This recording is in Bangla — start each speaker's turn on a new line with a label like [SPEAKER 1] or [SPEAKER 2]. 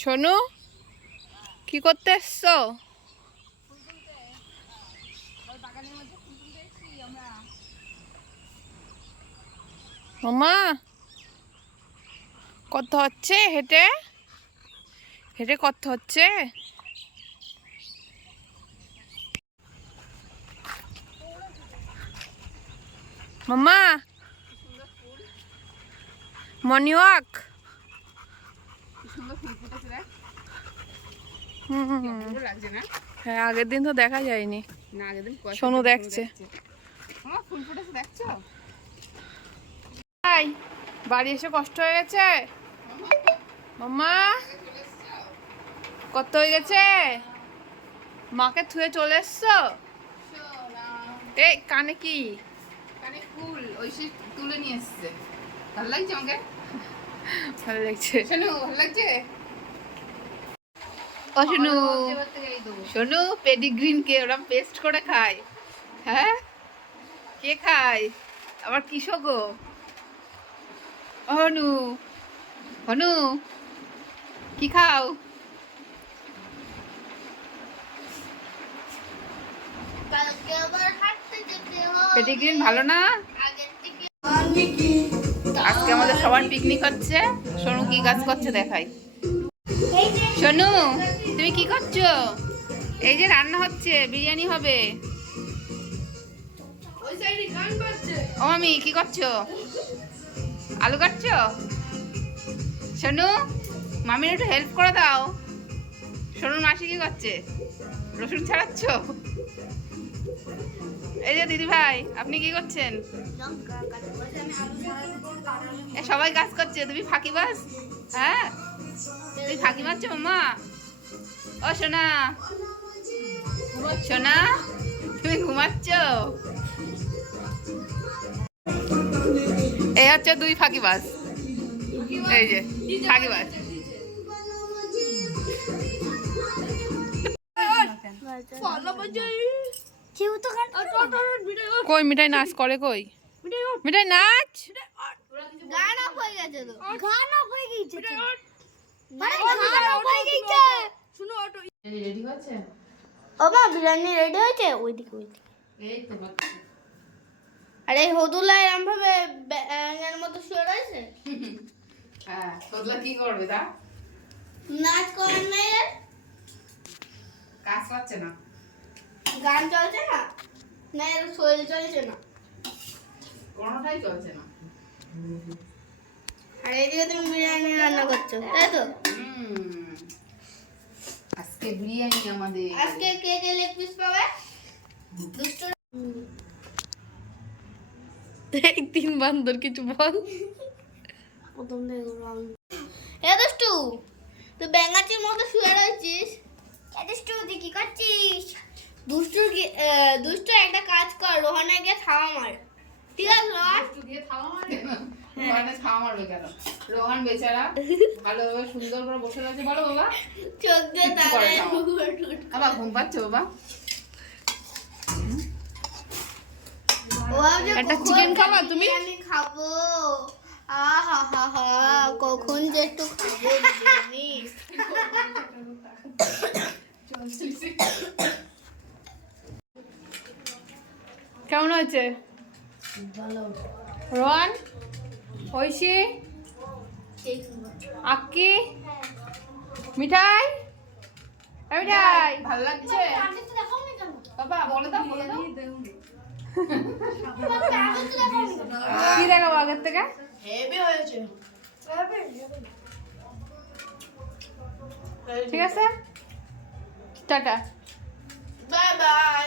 [SPEAKER 1] সোনু কি করতে এসছো? মামা কত হচ্ছে হেঁটে? হেঁটে কত হচ্ছে? মামা মর্নিং ওয়াক? হ্যাঁ আগের দিন তো দেখা যায়নি। সোনু দেখছে। ভাই বাড়ি এসে কষ্ট হয়ে গেছে? মাম্মা কত হয়ে গেছে? মাকে থুয়ে চলে এসছো? এই কানে কি?
[SPEAKER 2] কানে ফুল ওই সে তুলে নিয়ে এসছে। ভালো লাগছে আমাকে?
[SPEAKER 1] ভালো লাগছে।
[SPEAKER 2] শোনো ভালো লাগছে?
[SPEAKER 1] ও শুনু
[SPEAKER 2] শোনো পেডিগ্রিন কে ওরা পেস্ট করে খায়। হ্যাঁ? কে খায়? আবার কিসো গো। হনু হনু কি খাও? পেডিগ্রিন ভালো না? আজকে আমাদের সবার পিকনিক হচ্ছে। সোনু কি কাজ করছে দেখাই। সোনু তুমি কি করছ? এই যে রান্না হচ্ছে বিরিয়ানি হবে। ও মামি কি করছ? আলু কাটছো? সোনু মামির একটু হেল্প করে দাও। সোনুর মাসি কি করছে? রসুন ছাড়াচ্ছ? এই যে দিদি ভাই আপনি কি করছেন?
[SPEAKER 3] বসে আমি
[SPEAKER 2] সবাই কাজ করছে তুমি ফাঁকিবাজ? হ্যাঁ? তুই ফাঁকি মারছো মামা ও সোনা। সোনা তুমি ঘুমাচ্ছ? এই হচ্ছে দুই ফাঁকিবাজ এই যে
[SPEAKER 3] যেহেতু গান
[SPEAKER 1] কই মিঠাই নাচ করে কই? মিঠাই নাচ?
[SPEAKER 3] গান অফ হয়ে গেছে তো। গান অফ হয়ে গেছে।
[SPEAKER 2] রেডি হচ্ছে
[SPEAKER 3] ও মা বিরিয়ানি রেডি হয়েছে? ওইদিকে ওইদিকে।
[SPEAKER 2] এই তো
[SPEAKER 3] আরে হদুলা এরম ভাবে ব্যাঙের মতো শুয়ে রয়েছে?
[SPEAKER 2] হ্যাঁ কি করবে তা?
[SPEAKER 3] নাচ করেন না এর
[SPEAKER 2] কাজ পাচ্ছে না।
[SPEAKER 3] গান চলছে না? না এর শরীর চলছে না।
[SPEAKER 2] কোনোটাই চলছে না।
[SPEAKER 3] আর এইদিকে তুমি বিরিয়ানি রান্না করছ তাই তো?
[SPEAKER 2] আজকে বিরিয়ানি আমাদের
[SPEAKER 3] আজকে কে কে লেগ পিস পাবে? দুষ্ট
[SPEAKER 1] তিন বান্দর কিছু বল।
[SPEAKER 3] প্রথম থেকে এ দুষ্টু তুই ব্যাঙাচির মতো শুয়ে রয়েছিস? এ দুষ্টু তুই কি করছিস? দুষ্টুর দুষ্টু একটা কাজ কর রোহনে গিয়ে থামা মার। ঠিক আছে রোহন
[SPEAKER 2] একটু দিয়ে থামা মারবে না রোহানে থামা মারবে কেন? রোহান বেচারা ভালোভাবে সুন্দর করে বসে রয়েছে। বলো বাবা।
[SPEAKER 3] চোখ দিয়ে
[SPEAKER 2] একটু করে
[SPEAKER 3] তাদের
[SPEAKER 2] দাও। বাবা ঘুম পাচ্ছে বাবা।
[SPEAKER 1] একটা
[SPEAKER 3] কখন
[SPEAKER 1] খাবা তুমি?
[SPEAKER 3] আমি খাব? আহা হা হা কখন যে একটু খাব
[SPEAKER 1] কেমন হয়েছে? রোহান? ঐশী আক্কি? মিঠাই? এ মিঠাই।
[SPEAKER 2] ভালো লাগছে? বাবা বলে দাও বলে দাও।
[SPEAKER 1] কি দেখাবো আগের থেকে? ঠিক আছে? টাটা।
[SPEAKER 3] Bye bye